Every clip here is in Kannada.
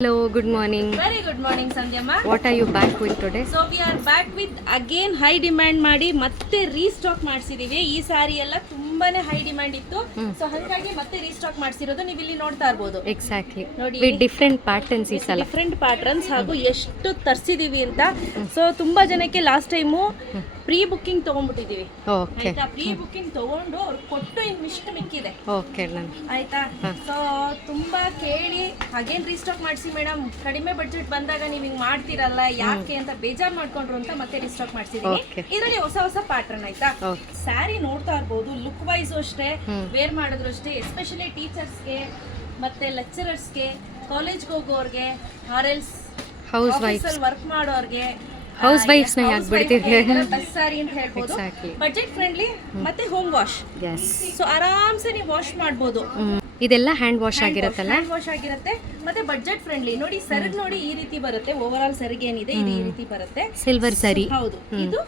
Hello, good morning. Very good morning, Sandhyama. What are you back with today? So we are back with again high demand ಮಾಡಿ ಮತ್ತೆ ರೀಸ್ಟಾಕ್ ಮಾಡಿಸಿದೀವಿ. ಈ ಸಾರಿ ಎಲ್ಲ ತುಂಬಾನೇ ಹೈ ಡಿಮ್ಯಾಂಡ್ ಇತ್ತು. ಸೊ ಹಾಗಾಗಿ ಮತ್ತೆ ರೀಸ್ಟಾಕ್ ಮಾಡಿಸಿರೋದು ನೀವು ಇಲ್ಲಿ ನೋಡ್ತಾ ಇರಬಹುದು. Exactly. With different patterns ಈ ಸಲ. ಡಿಫರೆಂಟ್ ಪ್ಯಾಟರ್ನ್ಸ್ ಹಾಗೂ ಎಷ್ಟು ತರಿಸಿದೀವಿ ಅಂತ. ಸೊ ತುಂಬಾ ಜನಕ್ಕೆ ಲಾಸ್ಟ್ ಟೈಮು ಪ್ರೀ ಬುಕ್ಕಿಂಗ್ ತಗೊಂಡ್ಬಿಟ್ಟಿದೀವಿ. Okay. ಆಯ್ತಾ, ಪ್ರೀ ಬುಕ್ಕಿಂಗ್ ತಗೊಂಡು ಅವ್ರು ಕೊಟ್ಟು ಇಷ್ಟು ಮಿಕ್ಕಿದೆ. Okay, ನಾನು. ಆಯ್ತಾ, ಸೊ ತುಂಬಾ ಕೇಳಿ ಅಗೇನ್ ರೀಸ್ಟಾಕ್ ಮಾಡಿಸಿ ಮೇಡಮ್, ಕಡಿಮೆ ಬಡ್ಜೆಟ್ ಬಂದಾಗ ನೀವು ಹಿಂಗ್ ಮಾಡ್ತಿರಲ್ಲ ಯಾಕೆ ಅಂತ ಬೇಜಾರ್ ಮಾಡ್ಕೊಂಡ್ರು ಅಂತ ಮತ್ತೆ ರೀಸ್ಟಾಕ್ ಮಾಡಿಸಿದೀನಿ. ಇದರಲ್ಲಿ ಹೊಸ ಹೊಸ ಪ್ಯಾಟರ್ನ್ ಆಯ್ತಾ. ಸ್ಯಾರಿ ನೋಡ್ತಾ ಇರ್ಬೋದು, ಲುಕ್ ವೈಸ್ ಅಷ್ಟೇ, ವೇರ್ ಮಾಡಿದ್ರು ಅಷ್ಟೇ, ಎಸ್ಪೆಷಲಿ ಟೀಚರ್ಸ್ಗೆ ಮತ್ತೆ ಲೆಕ್ಚರರ್ಸ್ಗೆ, ಕಾಲೇಜ್ಗೆ ಹೋಗೋರ್ಗೆ, or else housewife work ಮಾಡೋರ್ಗೆ, ಹೌಸ್ ವೈಫ್ಸ್ ನ ಯಾಕೆ ಬಿಡ್ತಿರ್ಲಿ ಬೆಸ್ಟ್ ಸಾರಿ ಅಂತ ಹೇಳ್ಬೋದು. ಬಜೆಟ್ ಫ್ರೆಂಡ್ಲಿ ಮತ್ತೆ ಹೋಮ್ ವಾಶ್. ಸೊ ಆರಾಮ್ಸೆ ನೀವು ವಾಶ್ ಮಾಡ್ಬೋದು. ಇದೆಲ್ಲ ಹ್ಯಾಂಡ್ ವಾಶ್ ಆಗಿರುತ್ತಲ್ಲ, ಹ್ಯಾಂಡ್ ವಾಶ್ ಆಗಿರುತ್ತೆ ಮತ್ತೆ ಬಜೆಟ್ ಫ್ರೆಂಡ್ಲಿ. ನೋಡಿ ಸೆರಗ್ ನೋಡಿ ಈ ರೀತಿ ಬರುತ್ತೆ. ಓವರ್ ಆಲ್ ಸೆರಗ್ ಏನಿದೆ ಇದು ಈ ರೀತಿ ಬರುತ್ತೆ. ಸಿಲ್ವರ್ ಸರಿ. ಹೌದು, ಇದು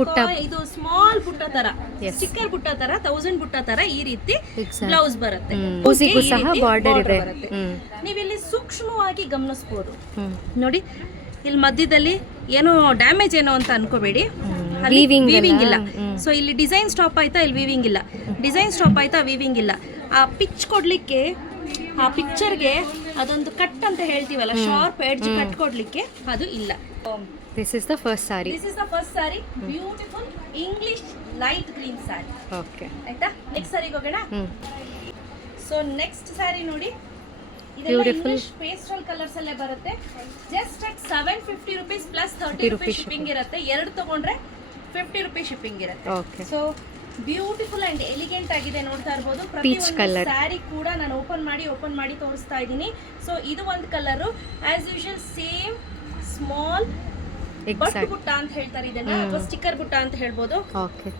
ಪುಟ್ಟ, ಇದು ಸ್ಮಾಲ್ ಬುಟ್ಟ ತರ, ಸ್ಟಿಕ್ಕರ್ ಬುಟ್ಟ ತರ, 1000 ಬುಟ್ಟ ತರ ಈ ರೀತಿ ಬ್ಲೌಸ್ ಬರುತ್ತೆ. ಬ್ಲೌಸಿಗೂ ಸಹ ಬಾರ್ಡರ್ ಇದೆ. ನೀವು ಇಲ್ಲಿ ಸೂಕ್ಷ್ಮವಾಗಿ ಗಮನಿಸಬಹುದು. ನೋಡಿ ಇಲ್ಲಿ ಮಧ್ಯದಲ್ಲಿ ಏನೋ ಡ್ಯಾಮೇಜ್ ಏನೋ ಅಂತ ಅನ್ಕೋಬೇಡಿ, ವೀವಿಂಗ್ ಇಲ್ಲ. ಸೊ ಇಲ್ಲಿ ಡಿಸೈನ್ ಸ್ಟಾಪ್ ಆಯ್ತಾ, ಇಲ್ಲಿ ವೀವಿಂಗ್ ಇಲ್ಲ. ಡಿಸೈನ್ ಸ್ಟಾಪ್ ಆಯ್ತಾ, ವೀವಿಂಗ್ ಇಲ್ಲ. ಆ ಪಿಚ್ ಕೊಡ್ಲಿಕ್ಕೆ, ಆ ಪಿಕ್ಚರ್ಗೆ ಅದೊಂದು ಕಟ್ ಅಂತ ಹೇಳ್ತೀವಲ್ಲ, ಶಾರ್ಪ್ ಎಡ್ಜ್ ಕಟ್ ಕೊಡ್ಲಿಕ್ಕೆ ಅದು ಇಲ್ಲ. This is the first saree. This is the first saree. Beautiful English light green saree. Okay. ಆಯ್ತಾ, ನೆಕ್ಸ್ಟ್ ಸಾರಿಗೆ ಹೋಗೋಣ. ಸೊ ನೆಕ್ಸ್ಟ್ ಸ್ಯಾರಿ ನೋಡಿ, ಬ್ಯೂಟಿಫುಲ್ ಪೇಸ್ಟಲ್ ಕಲರ್ಸ್ ಅಲ್ಲೇ ಬರುತ್ತೆ. Just at 750 rupees plus 30 rupees shipping ಇರುತ್ತೆ. ಎರಡು ತಗೊಂಡ್ರೆ 50 rupees ಶಿಪ್ಪಿಂಗ್ ಇರುತ್ತೆ. Okay. So beautiful and elegant ಆಗಿದೆ, ನೋಡ್ತಾ ಇರಬಹುದು. ಪ್ರತಿ ಒಂದು ಸ್ಯಾರಿ ಕೂಡ ನಾನು ಓಪನ್ ಮಾಡಿ ತೋರಿಸ್ತಾ ಇದ್ದೀನಿ. ಸೊ ಇದು ಒಂದು colour, as usual same small but ಬುಟ್ಟ ಅಂತ ಹೇಳ್ತಾರೆ ಇದನ್ನ, ಅಥವಾ ಸ್ಟಿಕ್ಕರ್ ಬುಟ್ಟ ಅಂತ ಹೇಳ್ಬೋದು. ಓಕೆ,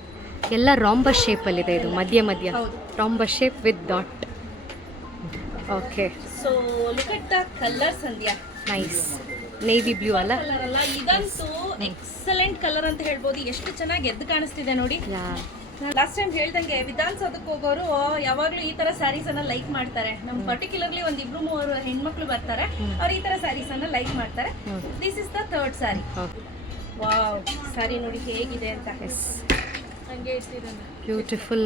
ಎಲ್ಲ ರಾಂಬಸ್ ಶೇಪ್ ಅಲ್ಲಿ ಇದೆ. ಇದು ಮಧ್ಯ rhombus shape with dot. Okay, so look at the colour Sandhya. Nice navy blue ಅಲ್ಲ, ಕಲರ್ ಅಲ್ಲ, ಇದಂತೂ ಎಕ್ಸಲೆಂಟ್ ಕಲರ್ ಅಂತ ಹೇಳ್ಬೋದು. ಎಷ್ಟು ಚೆನ್ನಾಗಿ ಎದ್ದು ಕಾಣಿಸ್ತಿದೆ ನೋಡಿ. ಲಾಸ್ಟ್ ಟೈಮ್ ಹೇಳ್ದಂಗೆ ವಿಧಾನಸೌಧಕ್ಕೆ ಹೋಗೋರು ಯಾವಾಗ್ಲೂ ಈ ತರ ಸ್ಯಾರೀಸ್ ಅನ್ನ ಲೈಕ್ ಮಾಡ್ತಾರೆ. ನಮ್ ಪರ್ಟಿಕ್ಯುಲರ್ಲಿ ಒಂದ್ 2-3 ಹೆಣ್ಮಕ್ಳು ಬರ್ತಾರೆ, ಅವ್ರು ಈ ತರ ಸ್ಯಾರೀಸ್ ಅನ್ನ ಲೈಕ್ ಮಾಡ್ತಾರೆ. This is the third sari. Wow, sari ನೋಡಿ ಹೇಗಿದೆ ಅಂತ. ಹಂಗೆ ಇರ್ತಿದೆ, ಬ್ಯೂಟಿಫುಲ್.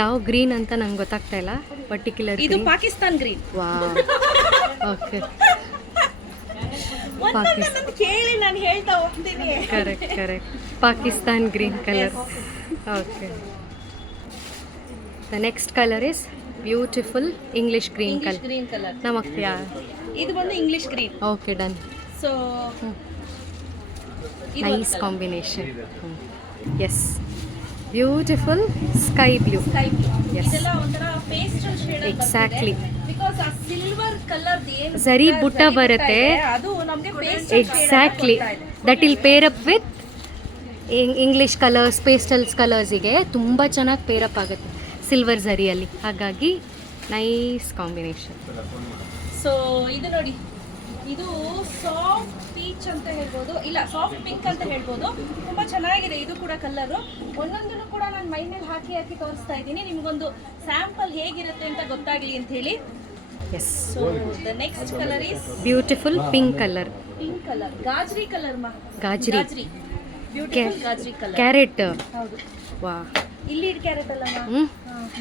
ಯಾವ ಗ್ರೀನ್ ಅಂತ ನಂಗೆ ಗೊತ್ತಾಗ್ತಾ ಇಲ್ಲ ಪರ್ಟಿಕ್ಯುಲರ್. ಇದು ಪಾಕಿಸ್ತಾನ್ ಗ್ರೀನ್. Wow, okay. ಕೇಳಿ ನಾನು ಹೇಳ್ತಾ ಹೋಗ್ತೀನಿ. Correct, Pakistan green colour. Okay. The next color is beautiful English green color. Green color. ನಮಗೆ ಇದು ಬಂದು English green. Okay, done. So nice combination. Yes. Beautiful sky blue. Yes. ಇದೆಲ್ಲ ಒಂತರ ಪೇಸ್ಟಲ್ ಶೇಡ್ ಅಲ್ಲಿ Exactly. ಬಿಕಾಸ್ ಆ ಸಿಲ್ವರ್ ಕಲರ್ ಏನು ಸರಿ ಬುಟ್ಟ ಬರುತ್ತೆ, ಅದು ನಮಗೆ pastel exactly that will pair up with English colours, pastels ಕಲರ್ಸಿಗೆ ತುಂಬ ಚೆನ್ನಾಗಿ ಪೇರಪ್ ಆಗುತ್ತೆ ಸಿಲ್ವರ್ ಝರಿಯಲ್ಲಿ. ಹಾಗಾಗಿ ನೈಸ್ ಕಾಂಬಿನೇಷನ್. ಸೊ ಇದು ನೋಡಿ, ಇದು ಸಾಫ್ಟ್ ಪೀಚ್ ಅಂತ ಹೇಳ್ಬೋದು, ಇಲ್ಲ ಸಾಫ್ಟ್ ಪಿಂಕ್ ಅಂತ ಹೇಳ್ಬೋದು. ತುಂಬ ಚೆನ್ನಾಗಿದೆ ಇದು ಕೂಡ ಕಲರು. ಒಂದೊಂದನ್ನು ಕೂಡ ನಾನು ಮೈ ಮೇಲೆ ಹಾಕಿ ತೋರಿಸ್ತಾ ಇದ್ದೀನಿ, ನಿಮಗೊಂದು ಸ್ಯಾಂಪಲ್ ಹೇಗಿರುತ್ತೆ ಅಂತ ಗೊತ್ತಾಗಲಿ ಅಂತ ಹೇಳಿ. Yes. So the next colour is beautiful pink colour. Pink colour, ಗಾಜರಿ ಕಲರ್ ಮಾ, ಗಾಜರಿ. ಬ್ಯೂಟಿಫುಲ್ ಗಾಜರಿ ಕಲರ್. ಕ್ಯಾರೆಟ್. ಹೌದು, ವಾ, ಇಲ್ಲಿ ಕ್ಯಾರೆಟ್ ಅಲ್ಲ,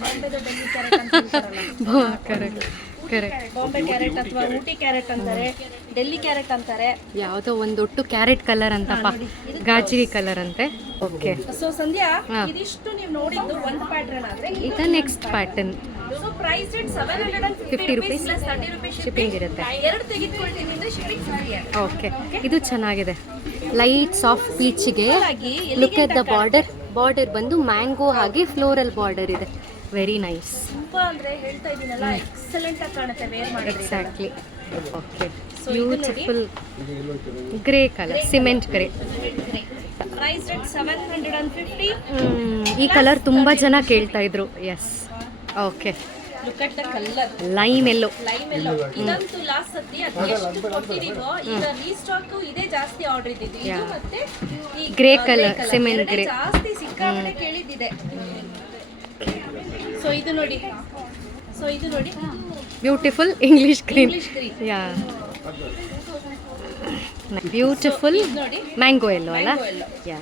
ಬಾಂಬೆದ ಡೆಲ್ಲಿ ಕ್ಯಾರೆಟ್ ಅಂತ ಹೇಳ್ತಾರಲ್ಲ. ಕರೆಕ್ಟ್. ಬಾಂಬೆ ಕ್ಯಾರೆಟ್ ಅಥವಾ ಊಟಿ ಕ್ಯಾರೆಟ್ ಅಂತಾರೆ, ಡೆಲ್ಲಿ ಕ್ಯಾರೆಟ್ ಅಂತಾರೆ. ಯಾವುದೋ ಒಂದು ಒಟ್ಟು ಕ್ಯಾರೆಟ್ ಕಲರ್ ಅಂತಪ್ಪ, ಗಾಜರಿ ಕಲರ್ ಅಂತೆ. ಓಕೆ. ಸೊ ಸಂಧ್ಯಾ, ಇದಿಷ್ಟು ನೀವು ನೋಡಿದ್ದು ಒಂದು ಪ್ಯಾಟರ್ನ್ ಆದ್ರೆ ಇದು next pattern. So price rate 750 rupees plus 30 rupees shipping ಇರುತ್ತೆ. ಎರಡು ತೆಗೆದುಕೊಳ್ತೀನಿ ಅಂದ್ರೆ ಶಿಪ್ಪಿಂಗ್ ಫ್ರೀ. ಓಕೆ, ಇದು ಚೆನ್ನಾಗಿದೆ. ಲೈಟ್ ಸಾಫ್ಟ್ ಪೀಚಿಗೆ ಲುಕ್ ಎಟ್ ದ ಬಾರ್ಡರ್ ಬಂದು ಮ್ಯಾಂಗೋ ಹಾಗೆ ಫ್ಲೋರಲ್ ಬಾರ್ಡರ್ ಇದೆ. Very nice. ತುಂಬಾ ಅಂದ್ರೆ ಹೇಳ್ತಾ ಇದೀನಲ್ಲ, ಎಕ್ಸಲೆಂಟ್ ಆಗಿ ಕಾಣುತ್ತೆ ವೇರ್ ಮಾಡಿದ್ರೆ. Exactly. Okay, beautiful grey colour, cement grey. Price rate 750. ಈ ಕಲರ್ ತುಂಬಾ ಜನ ಕೇಳ್ತಾ ಇದ್ರು. Yes. Okay, look at the colour. Lime yellow. ಇದಂತೂ ಲಾಸ್ಟ್ ಸತಿ ಅದು ಎಷ್ಟು ಕೊಟ್ಟಿದೀವೋ, ಈಗ ರೀಸ್ಟಾಕ್ ಇದೆ ಜಾಸ್ತಿ ಆರ್ಡರ್ ಇದ್ದಿದ್ದು. ಇದು ಮತ್ತೆ ಈ ಗ್ರೇ ಕಲರ್, ಸಿಮೆಂಟ್ ಗ್ರೇ ಜಾಸ್ತಿ ಸಿಕ್ಕಾಪಟ್ಟೆ ಕೇಳಿದ್ದಿದೆ. ಸೊ ಇದು ನೋಡಿ, beautiful English green. Yeah, beautiful ನೋಡಿ ಮ್ಯಾಂಗೋ ಎಲ್ಲೋ ಅಲ್ಲ mango yellow, yeah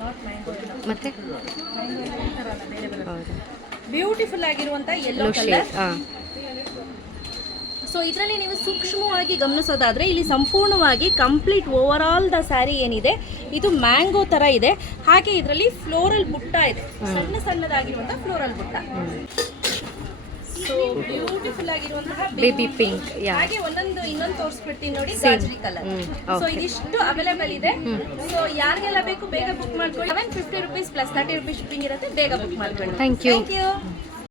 not mango yellow, ಮತ್ತೆ ಬೇರೆ ಬರುತ್ತೆ. ಹೌದು ಬ್ಯೂಟಿಫುಲ್ ಆಗಿರುವಂತ ಯೆಲ್ಲೋ ಲೋ ಕಲರ್. ಶೇಡ್ ಹಾಂ ಸೊ ಇದರಲ್ಲಿ ನೀವು ಸೂಕ್ಷ್ಮವಾಗಿ ಗಮನಿಸೋದಾದ್ರೆ ಇಲ್ಲಿ ಸಂಪೂರ್ಣವಾಗಿ complete over all the sari ಏನಿದೆ ಇದು ಮ್ಯಾಂಗೋ ತರ ಇದೆ. ಹಾಗೆ ಇದರಲ್ಲಿ ಫ್ಲೋರಲ್ ಬುಟ್ಟ ಇದೆ, ಸಣ್ಣ ಸಣ್ಣದಾಗಿರುವಂತಹ ಫ್ಲೋರಲ್ ಬುಟ್ಟ. ಸೊ ಬ್ಯೂಟಿಫುಲ್ ಆಗಿರುವಂತಹ ಬೇಬಿ ಪಿಂಕ್ ಯಾ ಹಾಗೆ ಇನ್ನೊಂದು ತೋರಿಸ್ಬಿಡ್ತೀನಿ ನೋಡಿ, ಗಾಜರಿ ಕಲರ್. ಸೊ ಇದಿಷ್ಟು ಅವೈಲೇಬಲ್ ಇದೆ. ಸೊ ಯಾರಿಗೆಲ್ಲ ಬೇಕು ಬೇಗ ಬುಕ್ ಮಾಡ್ಕೊಳ್ಳಿ. 750 ರುಪೀಸ್ ಪ್ಲಸ್ 30 ರುಪೀಸ್ ಶಿಪ್ಪಿಂಗ್ ಇರುತ್ತೆ, ಬೇಗ ಬುಕ್ ಮಾಡ್ಕೊಳ್ಳಿ. Thank you. Thank you.